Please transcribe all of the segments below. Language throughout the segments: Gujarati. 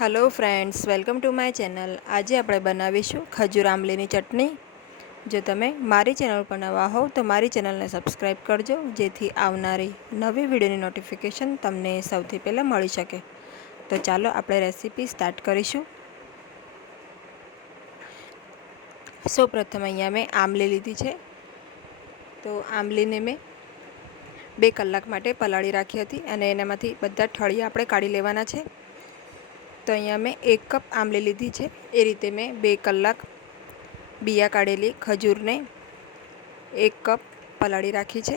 Hello friends welcome to my channel આજે આપણે બનાવીશું ખજૂર આંબલીની ચટણી. જો તમે મારી ચેનલ પર નવા હોવ તો મારી ચેનલને સબસ્ક્રાઈબ કરજો, જેથી આવનારી નવી વિડીયોની નોટિફિકેશન તમને સૌથી પહેલાં મળી શકે. તો ચાલો આપણે રેસીપી સ્ટાર્ટ કરીશું. સૌ પ્રથમ અહીંયા મેં આંબલી લીધી છે. તો આંબલીને મેં બે કલાક માટે પલાળી રાખી હતી અને એનામાંથી બધા ઠળિયા આપણે કાઢી લેવાના છે. તો અહીંયા મેં એક કપ આંબલી લીધી છે. એ રીતે મેં બે કલાક બિયા કાઢેલી ખજૂરને એક કપ પલાળી રાખી છે.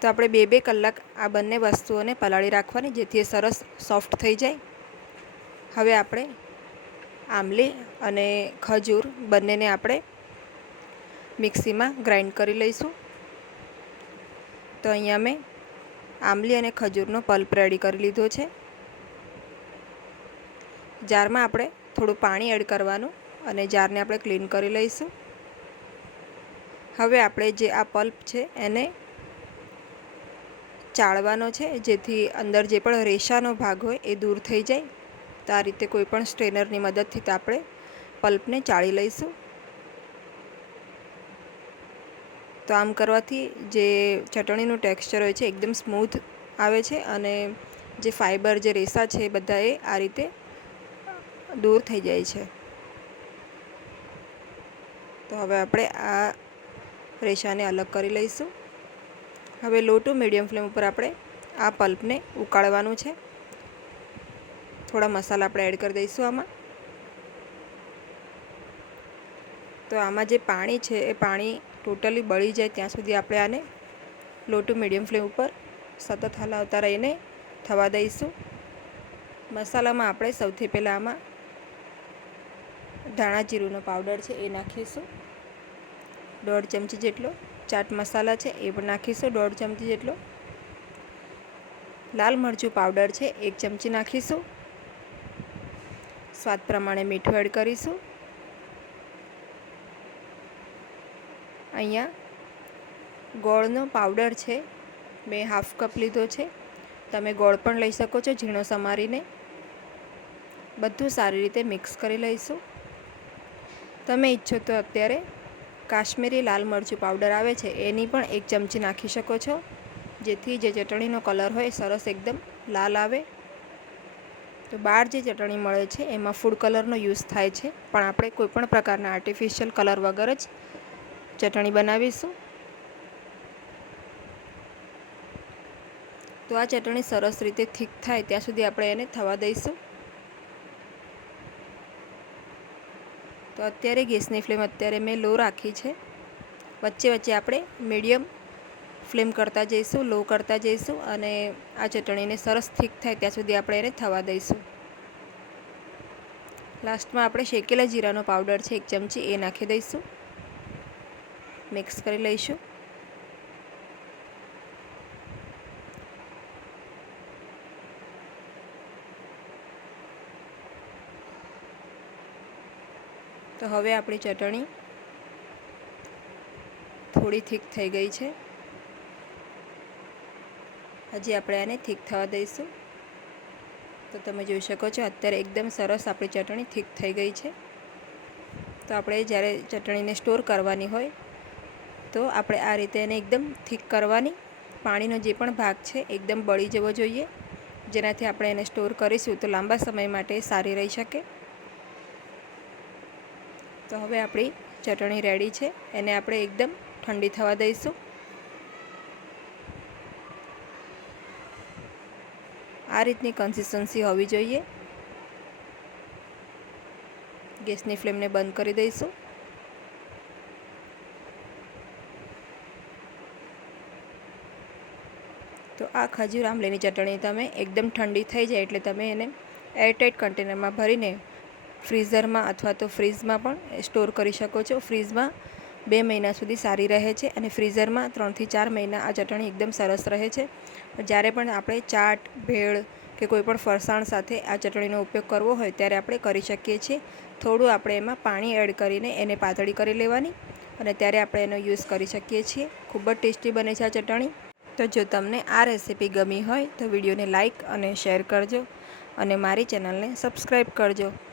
તો આપણે બે બે કલાક આ બંને વસ્તુઓને પલાળી રાખવાની જેથી એ સરસ સોફ્ટ થઈ જાય. હવે આપણે આંબલી અને ખજૂર બંનેને આપણે મિક્સીમાં ગ્રાઇન્ડ કરી લઈશું. તો અહીંયા મેં આંબલી અને ખજૂરનો પલ્પ રેડી કરી લીધો છે. જારમાં આપણે થોડું પાણી એડ કરવાનું અને જારને આપણે ક્લીન કરી લઈશું. હવે આપણે જે આ પલ્પ છે એને ચાળવાનો છે, જેથી અંદર જે પણ રેશાનો ભાગ હોય એ દૂર થઈ જાય. તો આ રીતે કોઈપણ સ્ટ્રેનરની મદદથી આપણે પલ્પને ચાળી લઈશું. તો આમ કરવાથી જે ચટણીનું ટેક્સચર હોય છે, એકદમ સ્મૂથ આવે છે અને જે ફાઈબર, જે રેસા છે બધા એ આ રીતે દૂર થઈ જાય છે. તો હવે આપણે આ રેસાને અલગ કરી લઈશું. હવે લો ટુ મીડિયમ ફ્લેમ ઉપર આપણે આ પલ્પને ઉકાળવાનું છે. થોડા મસાલા આપણે એડ કરી દઈશું આમાં. તો આમાં જે પાણી છે એ પાણી ટોટલી બળી જાય ત્યાં સુધી આપણે આને લો ટુ મીડિયમ ફ્લેમ ઉપર સતત હલાવતા રહીને થવા દઈશું. મસાલામાં આપણે સૌથી પહેલાં આમાં ધાણા જીરુંનો પાવડર છે એ નાખીશું. દોઢ ચમચી જેટલો ચાટ મસાલા છે એ પણ નાખીશું, દોઢ ચમચી જેટલો. લાલ મરચું પાવડર છે એક ચમચી નાખીશું. સ્વાદ પ્રમાણે મીઠું એડ કરીશું. અહીંયા ગોળનો પાવડર છે, મેં હાફ કપ લીધો છે. તમે ગોળ પણ લઈ શકો છો ઝીણો સમારીને. બધું સારી રીતે મિક્સ કરી લઈશું. તમે ઈચ્છો તો અત્યારે કાશ્મીરી લાલ મરચું પાવડર આવે છે, એની પણ એક ચમચી નાખી શકો છો. જેથી જે ચટણીનો કલર હોય સરસ એકદમ લાલ આવે. તો બહાર જે ચટણી મળે છે, એમાં ફૂડ કલરનો યુઝ થાય છે. પણ આપણે કોઈપણ પ્રકારના આર્ટિફિશિયલ કલર વગર જ ચટણી બનાવીશું. તો આ ચટણી સરસ રીતે થીક થાય, ત્યાં સુધી આપણે એને થવા દઈશું. તો અત્યારે ગેસની ફ્લેમ અત્યારે મેં લો રાખી છે. વચ્ચે વચ્ચે આપણે મીડિયમ ફ્લેમ કરતા જઈશું, લો કરતા જઈશું અને આ ચટણીને સરસ થીક થાય ત્યાં સુધી આપણે એને થવા દઈશું. લાસ્ટમાં આપણે શેકેલા જીરાનો પાવડર છે એક ચમચી એ નાખી દઈશું. મિક્સ કરી લઈશું. તો હવે આપણી ચટણી થોડી થીક થઈ ગઈ છે. હજી આપણે આને થીક થવા દઈશું. તો તમે જોઈ શકો છો, અત્યારે એકદમ સરસ આપણી ચટણી થીક થઈ ગઈ છે. તો આપણે જ્યારે ચટણીને સ્ટોર કરવાની હોય, તો આપણે આ રીતે એને એકદમ થીક કરવાની. પાણીનો જે પણ ભાગ છે, એકદમ બળી જવો જોઈએ. જેનાથી આપણે એને સ્ટોર કરીશું તો લાંબા સમય માટે સારી રહી શકે. તો હવે આપણી ચટણી રેડી છે. એને આપણે એકદમ ઠંડી થવા દઈશું. આ રીતની કન્સિસ્ટન્સી હોવી જોઈએ. ગેસની ફ્લેમને બંધ કરી દઈશું. તો આ ખજૂર આમલીની ચટણી તમે એકદમ ઠંડી થઈ જાય એટલે તમે એને એરટાઇટ કન્ટેનરમાં ભરીને ફ્રીઝરમાં અથવા તો ફ્રીઝમાં પણ સ્ટોર કરી શકો છો. ફ્રીઝમાં બે મહિના સુધી સારી રહે છે અને ફ્રીઝરમાં ત્રણથી ચાર મહિના આ ચટણી એકદમ સરસ રહે છે. જ્યારે પણ આપણે ચાટ, ભેળ કે કોઈ પણ ફરસાણ સાથે આ ચટણીનો ઉપયોગ કરવો હોય ત્યારે આપણે કરી શકીએ છીએ. થોડું આપણે એમાં પાણી એડ કરીને એને પાતળી કરી લેવાની અને ત્યારે આપણે એનો યુઝ કરી શકીએ છીએ. ખૂબ જ ટેસ્ટી બને છે આ ચટણી. તો જો તમને આ રેસીપી ગમી હોય તો વિડીયોને લાઇક અને શેર કરજો અને મારી ચેનલને સબસ્ક્રાઈબ કરજો.